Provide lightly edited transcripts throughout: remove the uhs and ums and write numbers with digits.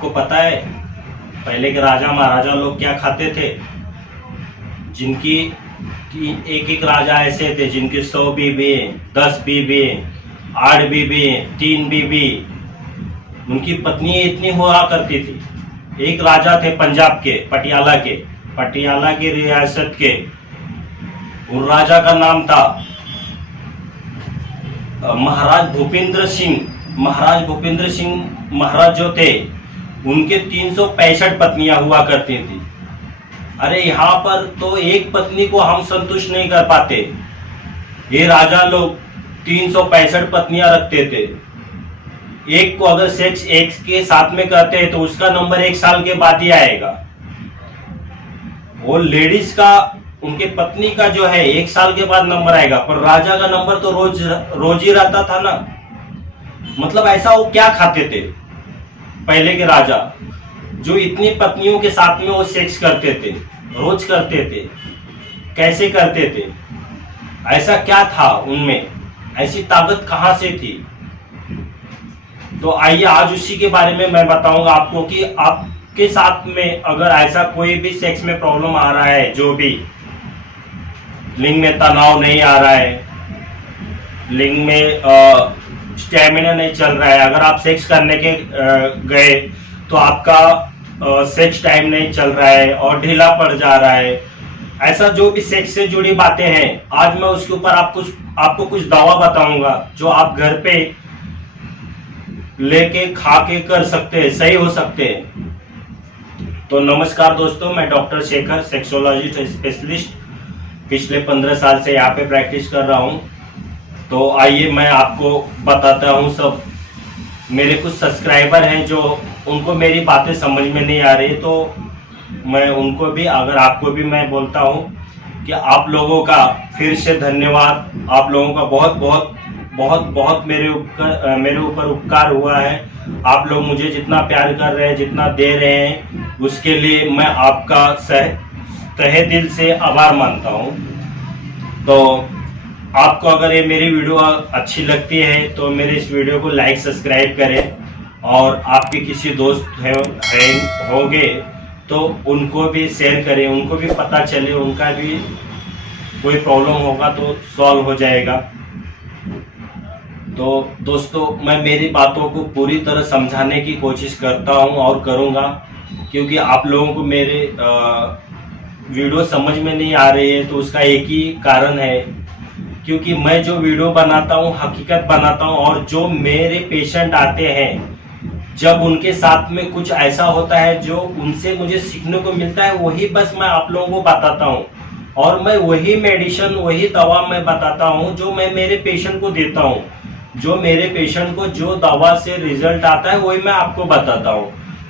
आपको पता है पहले के राजा महाराजा लोग क्या खाते थे? जिनकी एक एक राजा ऐसे थे जिनकी 100 बीबी, 10 बीबी, 8 बीबी, 3 बीबी, उनकी पत्नी इतनी हुआ करती थी। एक राजा थे पंजाब के, पटियाला की रियासत के। उन राजा का नाम था महाराज भूपेंद्र सिंह महाराज जो थे उनके 365 पत्नियां हुआ करती थी। अरे यहाँ पर तो एक पत्नी को हम संतुष्ट नहीं कर पाते, ये राजा लोग 365 पत्नियां रखते थे। एक को अगर सेक्स एक के साथ में करते हैं तो उसका नंबर 1 साल के बाद ही आएगा। वो लेडीज का, उनके पत्नी का जो है 1 साल के बाद नंबर आएगा, पर राजा का नंबर तो रोज ही रहता था ना। मतलब ऐसा वो क्या खाते थे पहले के राजा, जो इतनी पत्नियों के साथ में वो सेक्स करते थे, रोज करते थे? कैसे करते थे? ऐसा क्या था उनमें? ऐसी ताकत कहां से थी? तो आइए आज उसी के बारे में मैं बताऊंगा आपको कि आपके साथ में अगर ऐसा कोई भी सेक्स में प्रॉब्लम आ रहा है, जो भी लिंग में तनाव नहीं आ रहा है, लिंग में स्टेमिना नहीं चल रहा है, अगर आप सेक्स करने के गए तो आपका सेक्स टाइम नहीं चल रहा है और ढीला पड़ जा रहा है, ऐसा जो भी सेक्स से जुड़ी बातें हैं, आज मैं उसके ऊपर आपको कुछ दवा बताऊंगा जो आप घर पे लेके खा के कर सकते हैं, सही हो सकते हैं। तो नमस्कार दोस्तों, मैं डॉक्टर शेखर, सेक्सोलॉजिस्ट स्पेशलिस्ट, पिछले 15 साल से यहाँ पे प्रैक्टिस कर रहा हूँ। तो आइए मैं आपको बताता हूँ सब। मेरे कुछ सब्सक्राइबर हैं जो उनको मेरी बातें समझ में नहीं आ रही, तो मैं उनको भी, अगर आपको भी मैं बोलता हूँ कि आप लोगों का फिर से धन्यवाद। आप लोगों का बहुत बहुत बहुत बहुत मेरे ऊपर उपकार हुआ है। आप लोग मुझे जितना प्यार कर रहे हैं, जितना दे रहे हैं, उसके लिए मैं आपका तहे दिल से आभार मानता हूँ। तो आपको अगर ये मेरी वीडियो अच्छी लगती है तो मेरे इस वीडियो को लाइक सब्सक्राइब करें, और आपके किसी दोस्त होंगे तो उनको भी शेयर करें, उनको भी पता चले, उनका भी कोई प्रॉब्लम होगा तो सॉल्व हो जाएगा। तो दोस्तों, मैं मेरी बातों को पूरी तरह समझाने की कोशिश करता हूं और करूंगा, क्योंकि आप लोगों को मेरे वीडियो समझ में नहीं आ रही है तो उसका एक ही कारण है, क्योंकि मैं जो वीडियो बनाता हूं हकीकत बनाता हूं, और जो मेरे पेशेंट आते हैं जब उनके साथ में कुछ ऐसा होता है जो उनसे मुझे सीखने को मिलता है, वही बस मैं आप लोगों को बताता हूं। और मैं वही मेडिसिन, वही दवा मैं बताता हूं जो मैं मेरे पेशेंट को देता हूं। जो मेरे पेशेंट को जो दवा से रिजल्ट आता है वही मैं आपको बताता हूं,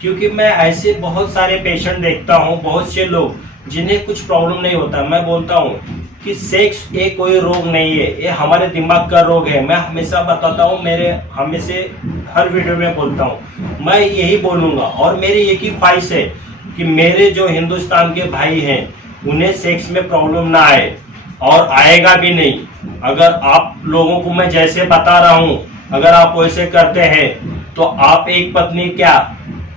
क्योंकि मैं ऐसे बहुत सारे पेशेंट देखता हूं, बहुत से लोग जिन्हें कुछ प्रॉब्लम नहीं होता। मैं बोलता हूं कि सेक्स ये कोई रोग नहीं है, ये हमारे दिमाग का रोग है। मैं हमेशा बताता हूं, हमेशा हर वीडियो में बोलता हूं, मैं यही बोलूंगा। और मेरी एक ही ख्वाहिश है कि मेरे जो हिंदुस्तान के भाई हैं उन्हें सेक्स में प्रॉब्लम ना आए, और आएगा भी नहीं। अगर आप लोगों को मैं जैसे बता रहा हूं, अगर आप वैसे करते हैं तो आप एक पत्नी क्या,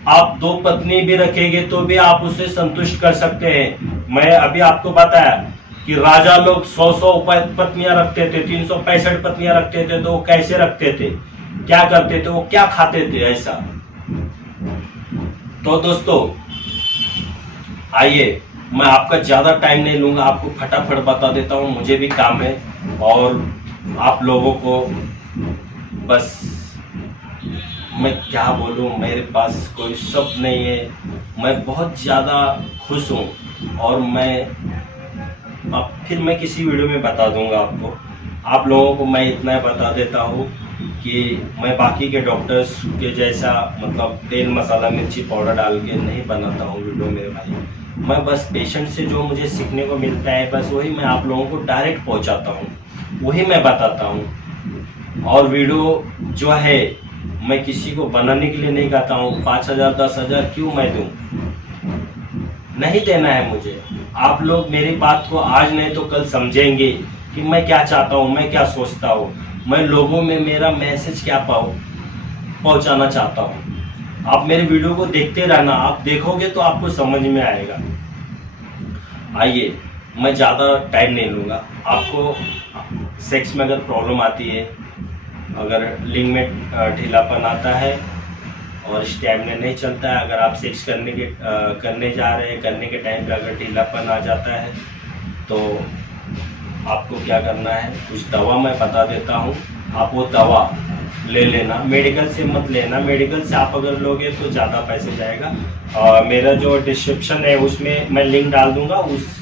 आप 2 पत्नी भी रखेंगे तो भी आप उसे संतुष्ट कर सकते हैं। मैं अभी आपको बताया कि राजा लोग 100 पत्नियां रखते थे, 365 पत्नियां रखते थे, तो वो कैसे रखते थे, क्या करते थे, वो क्या खाते थे ऐसा। तो दोस्तों आइए, मैं आपका ज्यादा टाइम नहीं लूंगा, आपको फटाफट बता देता हूं, मुझे भी काम है। और आप लोगों को बस मैं क्या बोलूं, मेरे पास कोई शब्द नहीं है। मैं बहुत ज़्यादा खुश हूं, और मैं किसी वीडियो में बता दूंगा आपको। आप लोगों को मैं इतना बता देता हूं कि मैं बाकी के डॉक्टर्स के जैसा मतलब तेल मसाला मिर्ची पाउडर डाल के नहीं बनाता हूं वीडियो मेरे भाई। मैं बस पेशेंट से जो मुझे सीखने को मिलता है बस वही मैं आप लोगों को डायरेक्ट पहुंचाता हूं, वही मैं बताता हूं। और वीडियो जो है मैं किसी को बनाने के लिए नहीं कहता हूँ। 5,000 10,000 क्यों मैं दूं? नहीं देना है मुझे। आप लोग मेरी बात को आज नहीं तो कल समझेंगे कि मैं क्या चाहता हूँ, मैं क्या सोचता हूँ, मैं लोगों में मेरा मैसेज क्या पहुंचाना चाहता हूँ। आप मेरे वीडियो को देखते रहना, आप देखोगे तो आपको समझ में आएगा। आइए, मैं ज़्यादा टाइम नहीं लूँगा। आपको सेक्स में अगर प्रॉब्लम आती है, अगर लिंग में ढीलापन आता है और स्टैमिना नहीं चलता है, अगर आप सेक्स करने जा रहे हैं, करने के टाइम पे अगर ढीलापन आ जाता है, तो आपको क्या करना है, कुछ दवा मैं बता देता हूँ। आप वो दवा ले लेना, मेडिकल से मत लेना। मेडिकल से आप अगर लोगे तो ज़्यादा पैसे जाएगा। मेरा जो डिस्क्रिप्शन है उसमें मैं लिंक डाल दूंगा, उस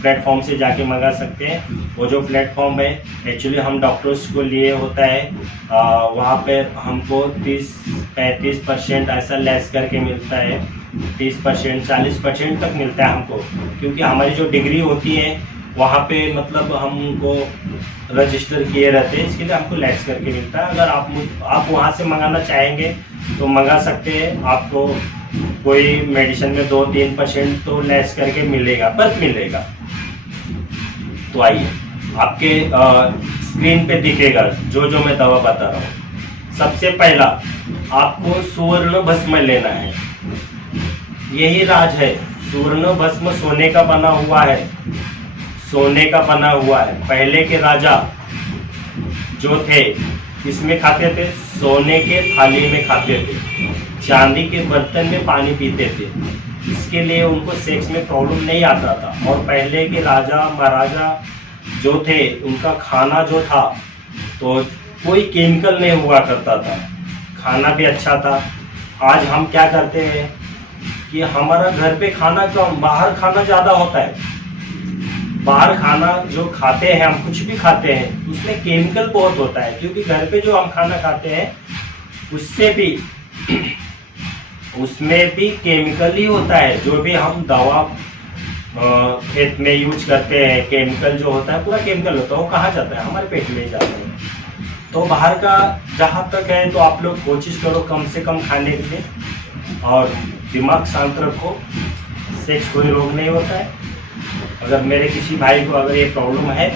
प्लेटफॉर्म से जाके मंगा सकते हैं। वो जो प्लेटफॉर्म है एक्चुअली हम डॉक्टर्स को लिए होता है, वहाँ पर हमको 30-35% ऐसा लेस करके मिलता है, 30% 40% तक मिलता है हमको, क्योंकि हमारी जो डिग्री होती है वहाँ पे मतलब हमको रजिस्टर किए रहते हैं, इसके लिए हमको लेस करके मिलता है। अगर आप वहाँ से मंगाना चाहेंगे तो मंगा सकते हैं। आपको कोई मेडिसिन में 2-3% तो लेस करके मिलेगा, पर मिलेगा। तो आइए, आपके स्क्रीन पे दिखेगा जो मैं दवा बता रहा हूँ। सबसे पहला आपको सुवर्ण भस्म लेना है। यही राज है, सुवर्ण भस्म सोने का बना हुआ है, सोने का बना हुआ है। पहले के राजा जो थे इसमें खाते थे, सोने के थाली में खाते थे, चांदी के बर्तन में पानी पीते थे। इसके लिए उनको सेक्स में प्रॉब्लम नहीं आता था। और पहले के राजा महाराजा जो थे, उनका खाना जो था तो कोई केमिकल नहीं हुआ करता था, खाना भी अच्छा था। आज हम क्या करते हैं कि हमारा घर पे खाना कम, बाहर खाना ज़्यादा होता है। बाहर खाना जो खाते हैं, हम कुछ भी खाते हैं, उसमें केमिकल बहुत होता है, क्योंकि घर पे जो हम खाना खाते हैं उसमें भी केमिकल ही होता है। जो भी हम दवा खेत में यूज करते हैं, केमिकल जो होता है, पूरा केमिकल होता है, वो कहाँ जाता है, हमारे पेट में ही जाता है। तो बाहर का जहाँ तक है तो आप लोग कोशिश करो कम से कम खाने के लिए, और दिमाग शांत रखो। सेक्स कोई रोग नहीं होता है। अगर मेरे किसी भाई को अगर ये प्रॉब्लम है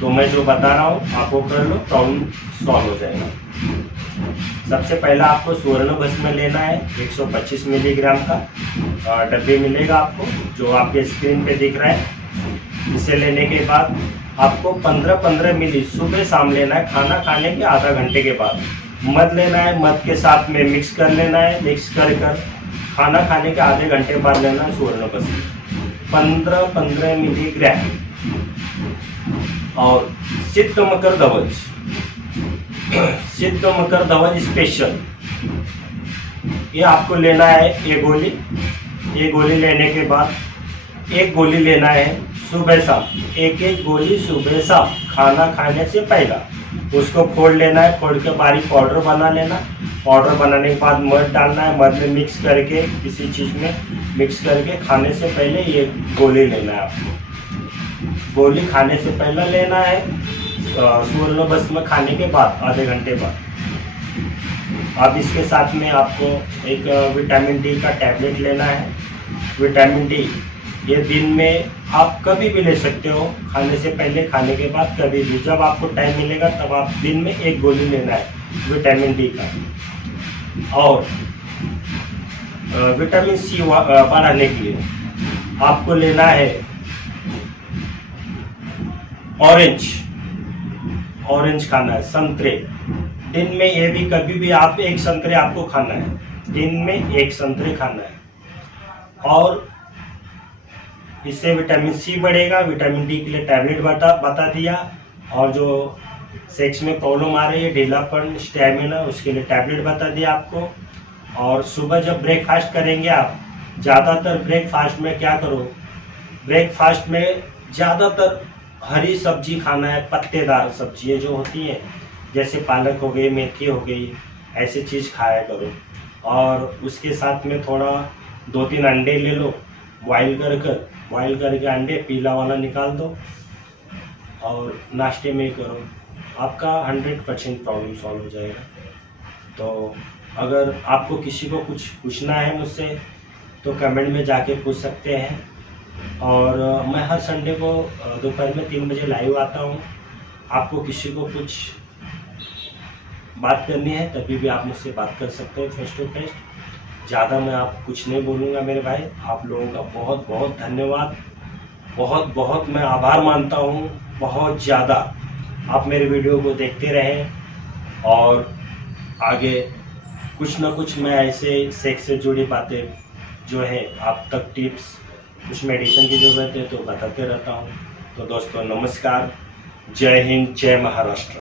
तो मैं जो बता रहा हूँ आप वो कर लो, प्रॉब्लम सॉल्व हो जाएगा। सबसे पहला आपको सुवर्ण भस्म लेना है, 125 मिलीग्राम का डब्बे मिलेगा आपको, जो आपके स्क्रीन पे दिख रहा है। इसे लेने के बाद आपको 15-15 मिली सुबह शाम लेना है, खाना खाने के आधा घंटे के बाद। मध लेना है, मध के साथ में मिक्स कर लेना है, मिक्स कर खाना खाने के आधे घंटे बाद लेना है सुवर्ण भस्म, 15-15 मिलीग्राम। और सिद्ध मकर धवज, सिद्ध मकर धवज स्पेशल, ये आपको लेना है एक गोली। ये गोली लेने के बाद एक गोली लेना है सुबह शाम, एक गोली सुबह शाम खाना खाने से पहला। उसको फोड़ लेना है, फोड़ के बारीक पाउडर बना लेना। पाउडर बनाने के बाद मध डालना है, मध में मिक्स करके किसी चीज़ में मिक्स करके खाने से पहले ये गोली लेना है आपको। गोली खाने से पहले लेना है, सुवर्ण भस्म खाने के बाद आधे घंटे बाद। अब इसके साथ में आपको एक विटामिन डी का टैबलेट लेना है। विटामिन डी ये दिन में आप कभी भी ले सकते हो, खाने से पहले, खाने के बाद, कभी भी जब आपको टाइम मिलेगा तब आप दिन में एक गोली लेना है विटामिन डी का। और विटामिन सी बढ़ाने के लिए आपको लेना है ऑरेंज खाना है, संतरे। दिन में ये भी कभी भी आप एक संतरे आपको खाना है, दिन में एक संतरे खाना है। और इससे विटामिन सी बढ़ेगा। विटामिन डी के लिए टैबलेट बता दिया। और जो सेक्स में प्रॉब्लम आ रही है, ढीलापन, स्टैमिना, उसके लिए टैबलेट बता दिया आपको। और सुबह जब ब्रेकफास्ट करेंगे आप, ज़्यादातर ब्रेकफास्ट में क्या करो, ब्रेकफास्ट में ज़्यादातर हरी सब्जी खाना है, पत्तेदार सब्जी जो होती हैं, जैसे पालक हो गई, मेथी हो गई, ऐसी चीज़ खाया करो। और उसके साथ में थोड़ा 2-3 अंडे ले लो, बॉइल करके अंडे पीला वाला निकाल दो और नाश्ते में करो, आपका 100% प्रॉब्लम सॉल्व हो जाएगा। तो अगर आपको किसी को कुछ पूछना है मुझसे तो कमेंट में जाके पूछ सकते हैं। और मैं हर संडे को दोपहर में 3 बजे लाइव आता हूँ। आपको किसी को कुछ बात करनी है तभी भी आप मुझसे बात कर सकते हैं फेस टू फेस। ज़्यादा मैं आप कुछ नहीं बोलूँगा मेरे भाई। आप लोगों का बहुत बहुत धन्यवाद, बहुत बहुत मैं आभार मानता हूँ, बहुत ज़्यादा। आप मेरे वीडियो को देखते रहें और आगे कुछ ना कुछ मैं ऐसे सेक्स से जुड़ी बातें जो है आप तक टिप्स, कुछ मेडिसिन की ज़रूरत है तो बताते रहता हूँ। तो दोस्तों नमस्कार, जय हिंद, जय महाराष्ट्र।